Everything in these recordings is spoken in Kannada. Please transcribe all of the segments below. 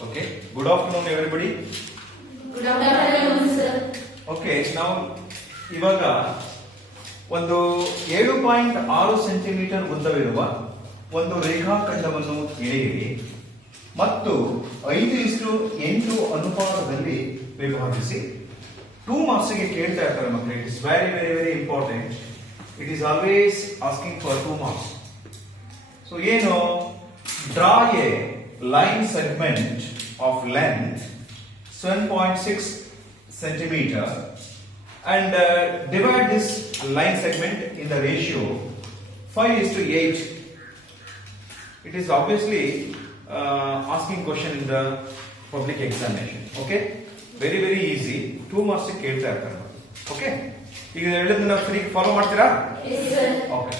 Okay. Good afternoon, everybody. Good afternoon, sir. Okay. Now, ಇವಾಗ ಒಂದು 7.6 ಸೆಂಟಿಮೀಟರ್ ಉದ್ದವಿರುವ ಒಂದು ರೇಖಾಖಂಡವನ್ನು ಎಳೆಯಿರಿ ಮತ್ತು 5:8 ಅನುಪಾತದಲ್ಲಿ ವಿಭಾಗಿಸಿ. 2 marks ಗೆ ಕೇಳ್ತಾ ಇರ್ತಾರೆ ಮಕ್ಕಳೇ. It is very very very important. It is always asking for 2 marks. So ಏನು, draw a line segment of length 7.6 centimeter and divide this line segment in the ratio 5:8. It is obviously asking question in the public examination. Okay, very very easy. 2 marks ಕೇಳ್ತಾ ಇರ್ತಾರೆ. Okay, ಈಗ ಹೇಳಿದ್ನ ಫ್ರೀ ಫಾಲೋ ಮಾಡ್ತೀರಾ? Yes, sir. Okay.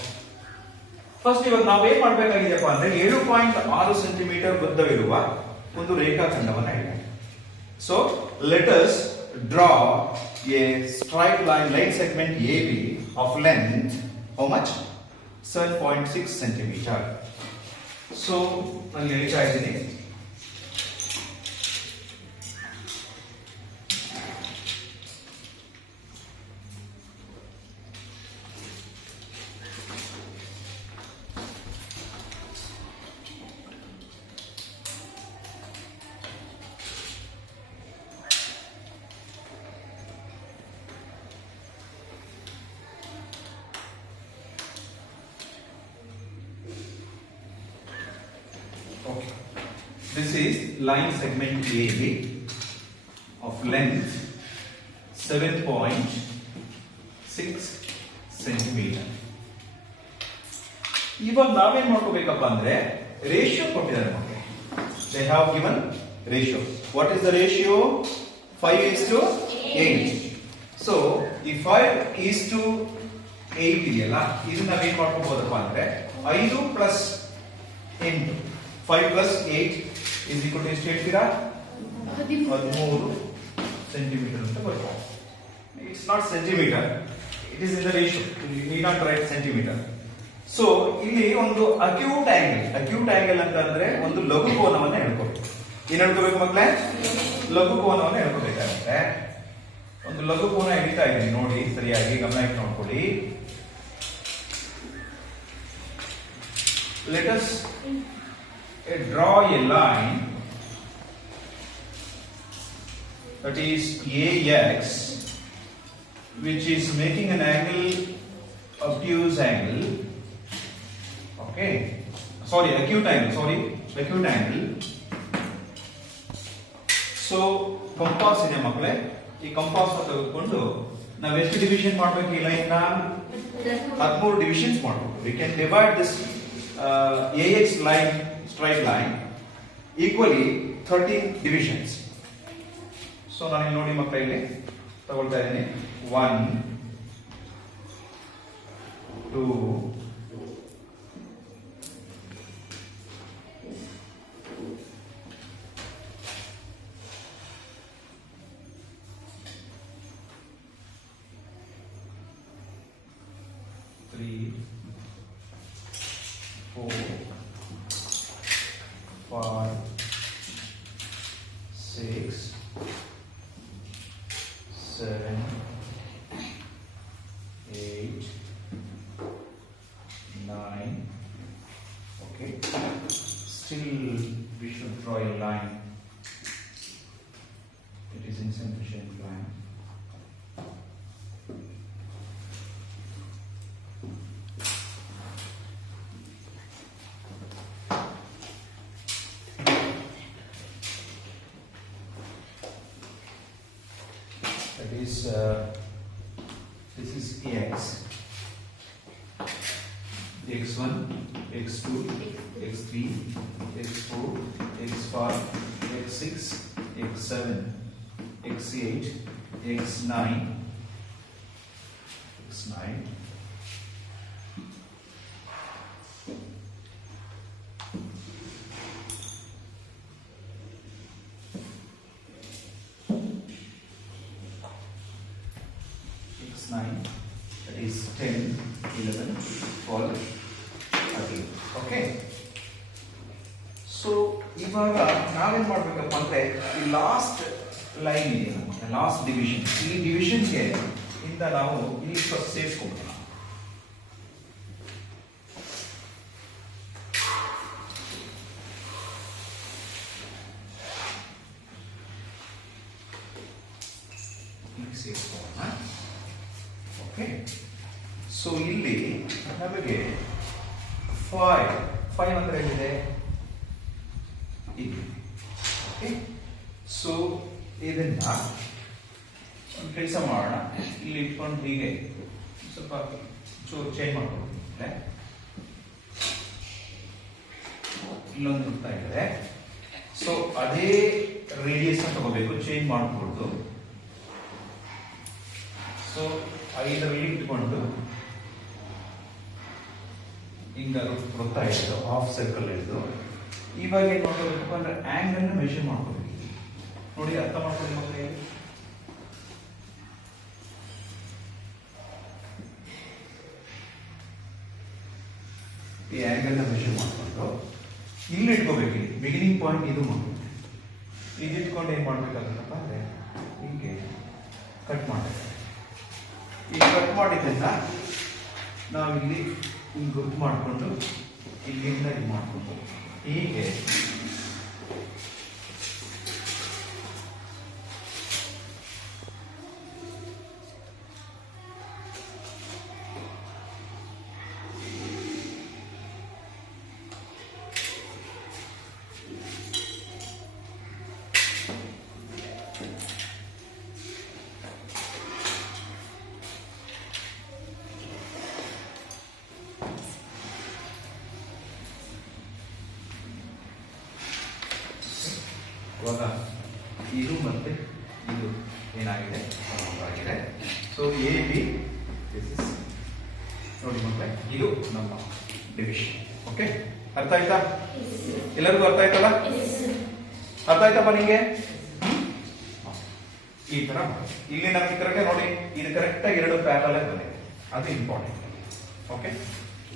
ಫಸ್ಟ್ ಇವಾಗ ನಾವೇನ್ ಮಾಡ್ಬೇಕಾಗಿದೆಯಪ್ಪ ಅಂದ್ರೆ 7.6 ಸೆಂಟಿಮೀಟರ್ ಉದ್ದವಿರುವ ಒಂದು ರೇಖಾಖಂಡವನ್ನ ಎಳೆಯೋಣ. So let us draw a straight line segment AB of length how much 7.6 centimeter. So ನಾನು ಎಳಿತಾ ಇದ್ದೀನಿ. Okay. This is line segment AB of length 7.6 centimeter. ಇವಾಗ ನಾವೇನ್ ಮಾಡ್ಕೋಬೇಕಪ್ಪ ಅಂದ್ರೆ ರೇಷಿಯೋ ಕೊಟ್ಟಿದ್ದಾರೆ ಮಕ್ಕಳೇ. They have given ratio. What is the ratio? 5:8. So ಈ 5:8 ಇದೆಯಲ್ಲ, ಇದನ್ನ ನಾವೇನ್ ಮಾಡ್ಕೋಬಹುದಪ್ಪ ಅಂದ್ರೆ 5 plus 8 5 plus 8 is equal to ಎಷ್ಟು ಹೇಳ್ತೀರಾ? 13 ಸೆಂಟಿಮೀಟರ್ ಅಂತ ಬರುತ್ತೆ. It's not centimeter, it is in the ratio. You need not write centimeter. So ಇಲ್ಲಿ ಒಂದು acute angle ಅಂತ ಅಂದ್ರೆ ಒಂದು ಲಘು ಕೋನವನ್ನ ಹೇಳ್ಕೊಬೇಕು. ಏನ್ ಹೇಳ್ಕೋಬೇಕು ಮಕ್ಕಳೇ? ಲಘು ಕೋನವನ್ನ ಹೇಳ್ಕೋಬೇಕಾಗುತ್ತೆ. ಒಂದು ಲಘು ಕೋನ ಹಿಡಿತಾ ಇದ್ದೀನಿ ನೋಡಿ, ಸರಿಯಾಗಿ ಗಮನ ಇಟ್ಟು ನೋಡ್ಕೊಳ್ಳಿ. Let us draw a line that is AX, which is making an angle, obtuse angle. Okay, sorry, acute angle. So compass ಇದೆ ಮಕ್ಕಳೇ, ಈ ಕಂಪಾಸ್ ತೆಗೆದುಕೊಂಡು ನಾವು ಎಷ್ಟು ಡಿವಿಷನ್ ಮಾಡಬೇಕು ಈ ಲೈನ್ ನ? 13 ಡಿವಿಷನ್ಸ್ ಮಾಡಬೇಕು. We can divide this AX line, straight line, equally 13 divisions. So ನಾನು ಇಲ್ಲಿ ನೋಡಿ ಮಕ್ಕಳೇ, ಇಲ್ಲಿ ತಗೊಳ್ತಾ ಇದ್ದೀನಿ 1 2 3 4 5 6 7 8 9. Okay, still we should draw a line. It is insufficient line. That is this is AX, X1, X2, X3, X4, X5, X6, X7, X8, X9, X9. X9, that is 10, 11, 12, 13. Okay. So ಇವಾಗ ನಾವೇನ್ ಮಾಡ್ಬೇಕಪ್ಪ ಅಂದ್ರೆ ಈ ಲಾಸ್ಟ್ ಲೈನ್ ಇದೆ, ಲಾಸ್ಟ್ ಡಿವಿಷನ್, ಈ ಡಿವಿಷನ್ಗೆ ಇಂದ ನಾವು ಇಲ್ಲಿ ಫಸ್ಟ್ ಸೇರಿಸ್ಕೊಂಡ್ಬಿಡೋಣ. ಸೇರಿಸ್ಕೊಳ್ಳೋಣ. ಓಕೆ, ಸೊ ಇಲ್ಲಿ ನಮಗೆ 5 ಅಂದ್ರೆ ಏನಿದೆ ಇಲ್ಲಿ. ಓಕೆ, ಸೊ ಇದನ್ನ ಒಂದು ಕೆಲಸ ಮಾಡೋಣ, ಇಲ್ಲಿ ಇಟ್ಕೊಂಡು ಹೀಗೆ ಸ್ವಲ್ಪ ಚೂರು ಚೇಂಜ್ ಮಾಡ್ಕೊಡ್ತೀನಿ. ಇಲ್ಲೊಂದು ವೃತ್ತ ಇದೆ, ಸೊ ಅದೇ ರೇಡಿಯಸ್ ತಗೋಬೇಕು, ಚೇಂಜ್ ಮಾಡ್ಕೊಡ್ದು. ಸೊ 5ರಲ್ಲಿ ಇಟ್ಕೊಂಡು ಹಿಂಗ ವೃತ್ತ ಹಿಡಿದು ಹಾಫ್ ಸರ್ಕಲ್ ಹಿಡಿದು ಇವಾಗ ಏನ್ ಮಾಡ್ಕೋಬೇಕು ಅಂದ್ರೆ ಆಂಗಲ್ ಮೆಷರ್ ಮಾಡ್ಕೋಬೇಕು. ನೋಡಿ, ಅರ್ಥ ಮಾಡ್ಕೊಳ್ಳಿ ಮಕ್ಕಳಿಗೆ. ಈ ಆಂಗಲ್ ಮೆಷರ್ ಮಾಡ್ಕೊಂಡು ಇಲ್ಲಿ ಇಟ್ಕೋಬೇಕು. ಇಲ್ಲಿ ಬಿಗಿನಿಂಗ್ ಪಾಯಿಂಟ್ ಇದು ಮಾಡ್ಬೇಕು. ಇದು ಇಟ್ಕೊಂಡು ಏನ್ ಮಾಡ್ಬೇಕಾಗತ್ತಪ್ಪ ಅಂದ್ರೆ ಹೀಗೆ ಕಟ್ ಮಾಡಬೇಕು. ಈ ಕಟ್ ಮಾಡಿದ್ದನ್ನ ನಾವಿಲ್ಲಿ ಹಿಂಗೆ ಗುರ್ತು ಮಾಡಿಕೊಂಡು ಇಲ್ಲಿಂದ ಇದು ಮಾಡಿಕೊಂಡು ಹೀಗೆ ಇವಾಗ ಇದು ಮತ್ತೆ ಇದು ಏನಾಗಿದೆ ಆಗಿದೆ. ಸೊ ಎ ಬಿ ನೋಡಿ ಮಕ್ಕಳೇ, ಇದು ನಮ್ಮ ಡಿವಿಷನ್. ಓಕೆ, ಅರ್ಥ ಆಯ್ತಾ? ಎಲ್ಲರಿಗೂ ಅರ್ಥ ಆಯ್ತಲ್ಲ? ಅರ್ಥ ಆಯ್ತಪ್ಪ ನಿಂಗೆ? ಈ ತರ ಇಲ್ಲಿ ನಮ್ಗೆ ಕರೆಕ್ಟ್ ನೋಡಿ, ಇದು ಕರೆಕ್ಟ್ ಆಗಿ 2 ಪ್ಯಾರಲ್ ಬಂದಿದೆ, ಅದು ಇಂಪಾರ್ಟೆಂಟ್. ಓಕೆ.